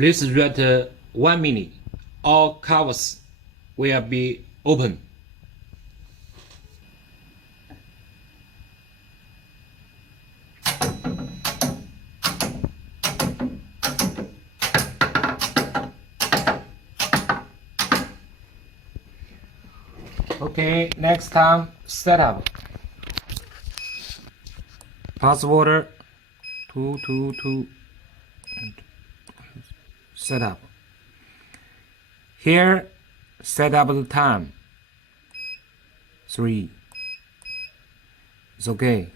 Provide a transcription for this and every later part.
Please wait 1 minute. All covers will be open. Okay, next time setup. Password 222 setup. Here set up the time 3. It's okay.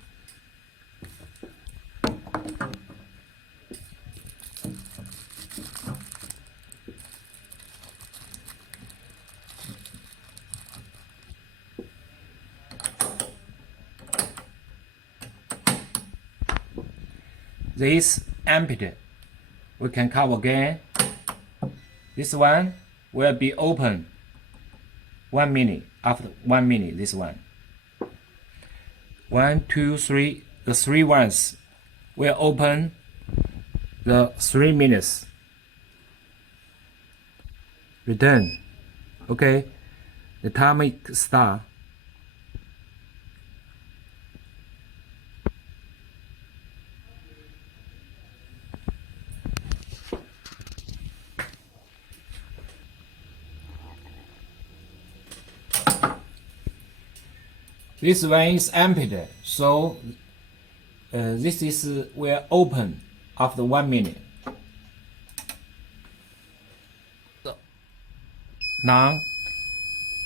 This empty. We can cover again. This one will be open 1 minute. After 1 minute, this one. 1, 2, 3. The 3 ones will open the 3 minutes. Return. Okay. The timer start. This one is empty, so this is will open after 1 minute. Now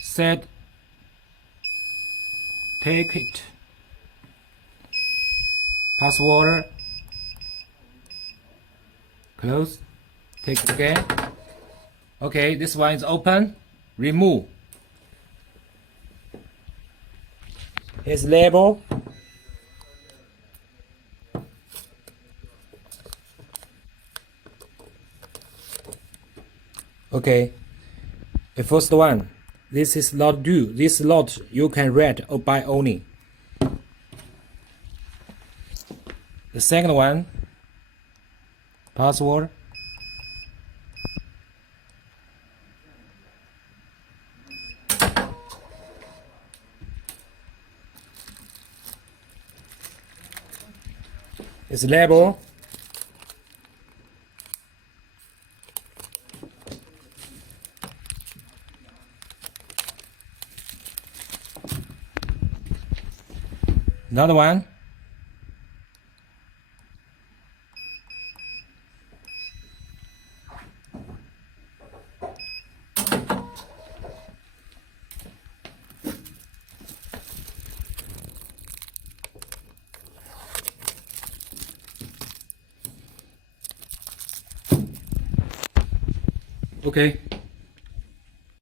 set take it password close take it again. Okay, this one is open. Remove. His label. Okay, the first one, this is not due. This lot you can read by only. The second one, password. Its label. Another one. Okay.